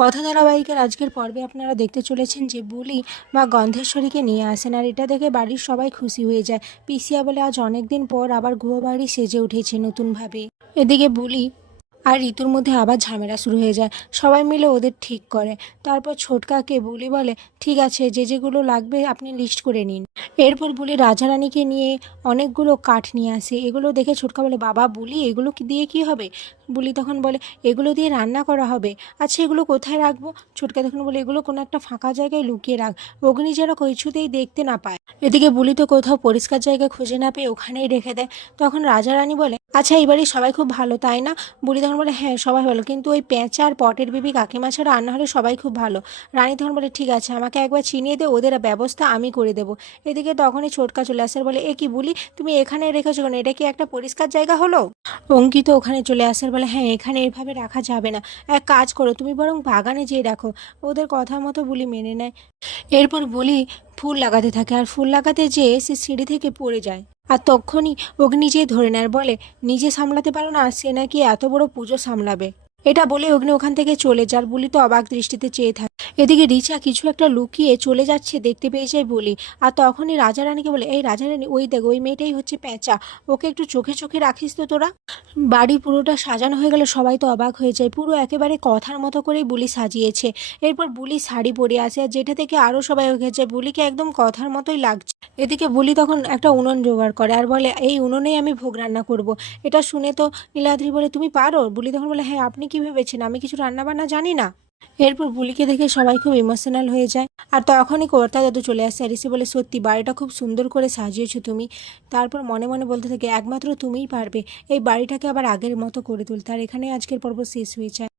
কথা ধারাবাহিকের আজকের পর্বে আপনারা দেখতে চলেছেন যে বুলি মা গন্ধেশ্বরীকে নিয়ে আসেন, আর এটা দেখে বাড়ির সবাই খুশি হয়ে যায়। পিসিয়া বলে আজ অনেক দিন পর আবার গৃহবাড়ি সেজে উঠেছে নতুনভাবে। এদিকে বুলি আর ঋতুর মধ্যে আবার ঝামেলা শুরু হয়ে যায়। সবাই মিলে ওদের ঠিক করে। তারপর ছোটকাকে বুলি বলে, ঠিক আছে, যে যেগুলো লাগবে আপনি লিস্ট করে নিন। এরপর বুলি রাজারানীকে নিয়ে অনেকগুলো কাঠ নিয়ে আসে। এগুলো দেখে ছোটকা বলে, বাবা বুলি এগুলো দিয়ে কি হবে? বুলি তখন বলে, এগুলো দিয়ে রান্না করা হবে। আচ্ছা এগুলো কোথায় রাখবো? ছোটকা তখন বলে, এগুলো কোনো একটা ফাঁকা জায়গায় লুকিয়ে রাখ, অগ্নি যেন কিছুতেই দেখতে না পায়। এদিকে বুলি তো কোথাও পরিষ্কার জায়গা খুঁজে না পেয়ে ওখানেই রেখে দেয়। তখন রাজারানী বলে, আচ্ছা এই বাড়ির সবাই খুব ভালো তাই না? বুড়ি তখন বলে, হ্যাঁ সবাই ভালো, কিন্তু ওই পেঁচা আর পটের বিবি কাকিমা ছাড়া আর না হলে সবাই খুব ভালো। রানী তখন বলে, ঠিক আছে আমাকে একবার চিনিয়ে দে, ওদের ব্যবস্থা আমি করে দেবো। এদিকে তখনই ছোটকা চলে আসে, বলে, এ কি বুলি তুমি এখানে রেখেছো কেন? এটা কি একটা পরিষ্কার জায়গা হলো? অঙ্কিত ওখানে চলে আসার বলে, হ্যাঁ এখানে এভাবে রাখা যাবে না, এক কাজ করো তুমি বরং বাগানে যেয়ে রাখো। ওদের কথা মতো বুলি মেনে নেয়। এরপর বুলি ফুল লাগাতে থাকে, আর ফুল লাগাতে যেয়ে সে সিঁড়ি থেকে পড়ে যায়। আর তখনই অগ্নি যেয়ে ধরে নেয় আর বলে, নিজে সামলাতে পারো না, সে নাকি এত বড় পুজো সামলাবে। এটা বলে অগ্নি ওখান থেকে চলে যায়। বুলি তো অবাক দৃষ্টিতে চেয়ে থাকে। এদিকে রিচা কিছু একটা লুকিয়ে চলে যাচ্ছে দেখতে পেয়ে যায় বুলি। আর তখনই রাজা রানীকে বলে, এই রাজা রানী ওই দেখ, ওই মেয়েটাই হচ্ছে পেঁচা, ওকে একটু চোখে চোখে রাখিস তো তোরা। বাড়ি পুরোটা সাজানো হয়ে গেল, সবাই তো অবাক হয়ে যায়। পুরো একেবারে কথার মতো করেই বুলি সাজিয়েছে। এরপর বুলি শাড়ি পরে আসে, আর যেটা থেকে আরও সবাই হয়ে যায় বুলিকে একদম কথার মতোই লাগছে। এদিকে বুলি তখন একটা উনুন জোগাড় করে আর বলে, এই উনুনেই আমি ভোগ রান্না করব। এটা শুনে তো নীলাদ্রি বলে, তুমি পারো? বুলি তখন বলে, হ্যাঁ আপনি কি ভেবেছেন আমি কিছু রান্না বান্না জানি না? এরপর বুলিকে দেখে সবাই খুব ইমোশনাল হয়ে যায়। আর তখনই কর্তা দাদু চলে আসে, আর এসে বলে, সত্যি বাড়িটা খুব সুন্দর করে সাজিয়েছো তুমি। তারপর মনে মনে বলতে থাকে, একমাত্র তুমিই পারবে এই বাড়িটাকে আবার আগের মতো করে তুলতে। আর এখানে আজকের পর্ব শেষ হয়ে যায়।